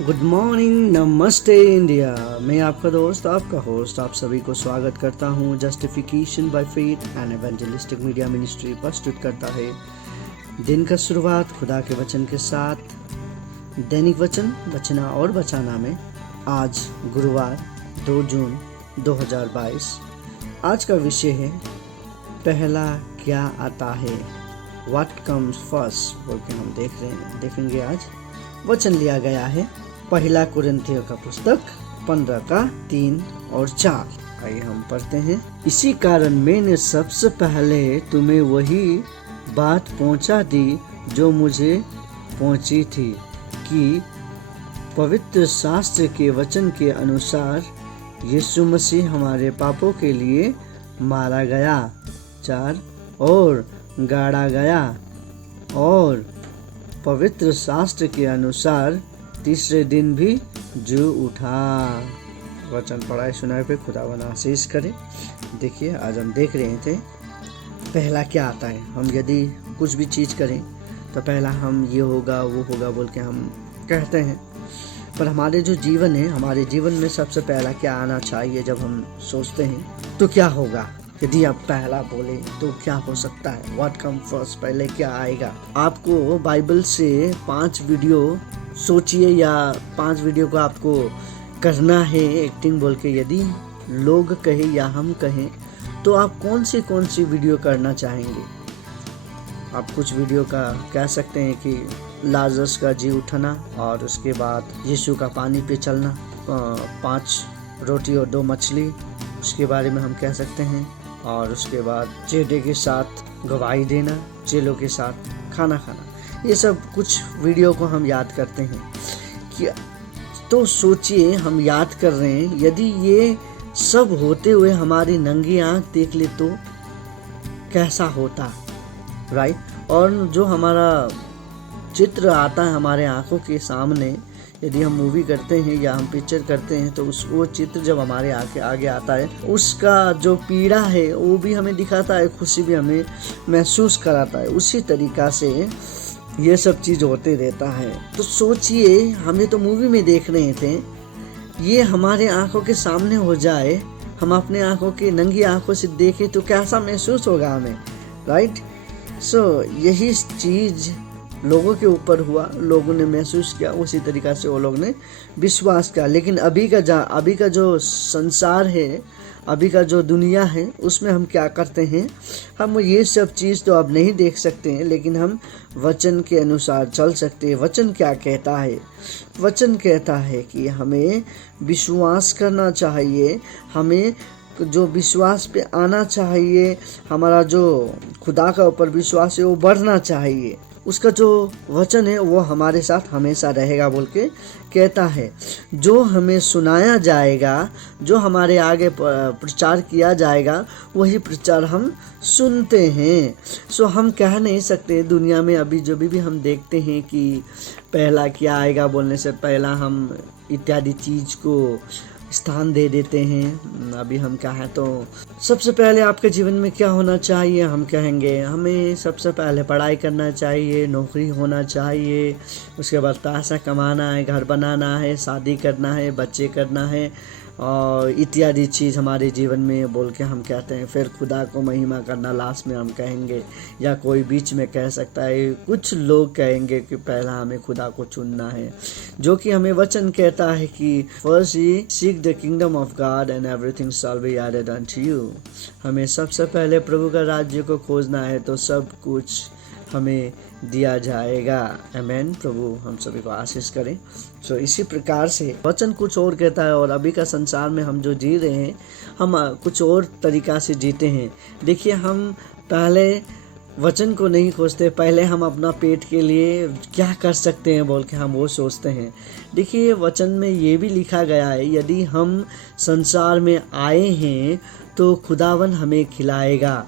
Good morning, नमस्ते India. मैं आपका दोस्त, आपका होस्ट, आप सभी को स्वागत करता हूँ। Justification by faith and evangelistic media ministry प्रस्तुत करता है दिन का शुरुआत खुदा के वचन के साथ। दैनिक वचन बचना और बचाना में आज गुरुवार 2 जून 2022। आज का विषय है पहला क्या आता है, व्हाट कम्स फर्स्ट बोल के हम देखेंगे। आज वचन लिया गया है पहला कुरिन्थियों का पुस्तक 15 का 3 और 4। आइए हम पढ़ते हैं। इसी कारण मैंने सबसे पहले तुम्हें वही बात पहुंचा दी जो मुझे पहुंची थी कि पवित्र शास्त्र के वचन के अनुसार यीशु मसीह हमारे पापों के लिए मारा गया, 4 और गाड़ा गया और पवित्र शास्त्र के अनुसार तीसरे दिन भी जी उठा। वचन पढ़ाए सुनाए पे खुदावन आशीष करे। देखिए, आज हम देख रहे थे पहला क्या आता है। हम यदि कुछ भी चीज़ करें तो पहला हम ये होगा वो होगा बोल के हम कहते हैं, पर हमारे जो जीवन है, हमारे जीवन में सबसे पहला क्या आना चाहिए। जब हम सोचते हैं तो क्या होगा, यदि आप पहला बोले तो क्या हो सकता है, व्हाट कम फर्स्ट, पहले क्या आएगा। आपको बाइबल से 5 वीडियो सोचिए या 5 वीडियो को आपको करना है एक्टिंग बोल के। यदि लोग कहे या हम कहें तो आप कौन सी वीडियो करना चाहेंगे। आप कुछ वीडियो का कह सकते हैं कि लाजरस का जी उठना, और उसके बाद यीशु का पानी पे चलना, 5 रोटी और 2 मछली, उसके बारे में हम कह सकते हैं। और उसके बाद चेले के साथ गवाही देना, चेलों के साथ खाना खाना, ये सब कुछ वीडियो को हम याद करते हैं कि तो सोचिए हम याद कर रहे हैं, यदि ये सब होते हुए हमारी नंगी आंख देख ले तो कैसा होता, राइट। और जो हमारा चित्र आता है हमारे आंखों के सामने, यदि हम मूवी करते हैं या हम पिक्चर करते हैं तो वो चित्र जब हमारे आगे आता है, उसका जो पीड़ा है वो भी हमें दिखाता है, खुशी भी हमें महसूस कराता है। उसी तरीका से ये सब चीज़ होते रहता है। तो सोचिए, हम ये तो मूवी में देख रहे थे, ये हमारे आंखों के सामने हो जाए, हम अपने आंखों के नंगी आंखों से देखें तो कैसा महसूस होगा हमें, राइट। सो यही चीज़ लोगों के ऊपर हुआ, लोगों ने महसूस किया, उसी तरीक़ा से वो लोग ने विश्वास किया। लेकिन अभी का जो संसार है, अभी का जो दुनिया है, उसमें हम क्या करते हैं, हम ये सब चीज़ तो अब नहीं देख सकते हैं, लेकिन हम वचन के अनुसार चल सकते हैं। वचन क्या कहता है? वचन कहता है कि हमें विश्वास करना चाहिए, हमें जो विश्वास पे आना चाहिए, हमारा जो खुदा का ऊपर विश्वास है वो बढ़ना चाहिए। उसका जो वचन है वो हमारे साथ हमेशा रहेगा बोल के कहता है। जो हमें सुनाया जाएगा, जो हमारे आगे प्रचार किया जाएगा, वही प्रचार हम सुनते हैं। सो हम कह नहीं सकते दुनिया में अभी जो भी हम देखते हैं कि पहला क्या आएगा बोलने से पहला हम इत्यादि चीज़ को स्थान दे देते हैं। अभी हम कहें तो सबसे पहले आपके जीवन में क्या होना चाहिए, हम कहेंगे हमें सबसे पहले पढ़ाई करना चाहिए, नौकरी होना चाहिए, उसके बाद पैसा कमाना है, घर बनाना है, शादी करना है, बच्चे करना है और इत्यादि चीज़ हमारे जीवन में बोल के हम कहते हैं। फिर खुदा को महिमा करना लास्ट में हम कहेंगे, या कोई बीच में कह सकता है। कुछ लोग कहेंगे कि पहला हमें खुदा को चुनना है, जो कि हमें वचन कहता है कि फर्स्ट ही seek the kingdom of God and everything shall be added unto you. हमें सबसे पहले प्रभु का राज्य को खोजना है तो सब कुछ हमें दिया जाएगा। आमेन। प्रभु हम सभी को आशीष करें। सो इसी प्रकार से वचन कुछ और कहता है, और अभी का संसार में हम जो जी रहे हैं, हम कुछ और तरीका से जीते हैं। देखिए, हम पहले वचन को नहीं खोजते, पहले हम अपना पेट के लिए क्या कर सकते हैं बोल के हम वो सोचते हैं। देखिए, वचन में ये भी लिखा गया है, यदि हम संसार में आए हैं तो खुदावन हमें खिलाएगा,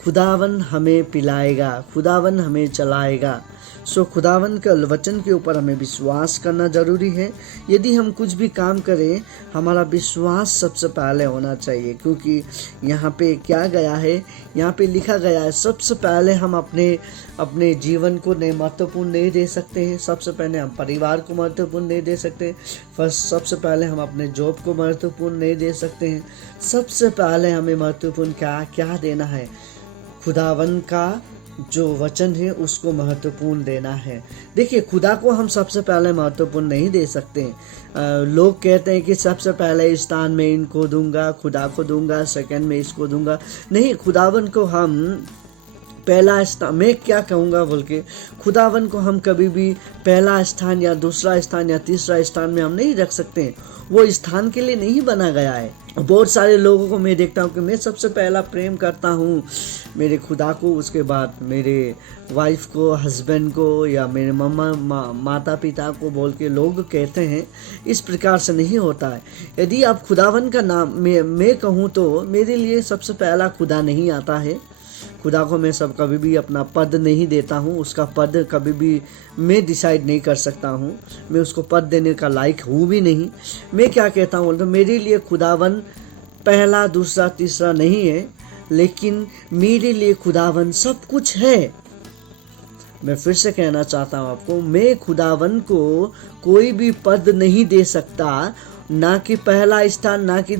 खुदावन हमें पिलाएगा, खुदावन हमें चलाएगा। सो खुदावन का वचन के ऊपर हमें विश्वास करना ज़रूरी है। यदि हम कुछ भी काम करें, हमारा विश्वास सबसे पहले होना चाहिए, क्योंकि यहाँ पे क्या गया है, यहाँ पे लिखा गया है सबसे पहले हम अपने जीवन को महत्वपूर्ण नहीं दे सकते हैं। सबसे पहले हम परिवार को महत्वपूर्ण नहीं दे सकते। फर्स्ट सबसे पहले हम अपने जॉब को महत्वपूर्ण नहीं दे सकते हैं। सबसे पहले हमें महत्वपूर्ण क्या देना है, खुदावन का जो वचन है उसको महत्वपूर्ण देना है। देखिए, खुदा को हम सबसे पहले महत्वपूर्ण नहीं दे सकते। लोग कहते हैं कि सबसे पहले स्थान में इनको दूंगा, खुदा को दूंगा, सेकंड में इसको दूंगा। नहीं, खुदावन को हम पहला स्थान, मैं क्या कहूँगा बोल के, खुदावन को हम कभी भी पहला स्थान या दूसरा स्थान या तीसरा स्थान में हम नहीं रख सकते। वो स्थान के लिए नहीं बना गया है। बहुत सारे लोगों को मैं देखता हूँ कि मैं सबसे पहला प्रेम करता हूँ मेरे खुदा को, उसके बाद मेरे वाइफ को, हस्बैंड को, या मेरे माता पिता को बोल के लोग कहते हैं। इस प्रकार से नहीं होता है। यदि आप खुदावन का नाम मैं कहूँ तो मेरे लिए सबसे पहला खुदा नहीं आता है। खुदा को मैं कभी भी अपना पद नहीं देता हूँ। उसका पद कभी भी मैं डिसाइड नहीं कर सकता हूँ। मैं उसको पद देने का लायक हूँ भी नहीं। मैं क्या कहता हूँ तो मेरे लिए खुदावन पहला, दूसरा, तीसरा नहीं है, लेकिन मेरे लिए खुदावन सब कुछ है। मैं फिर से कहना चाहता हूँ आपको, मैं खुदावन को कोई भी पद नहीं दे सकता, ना कि पहला स्थान, ना कि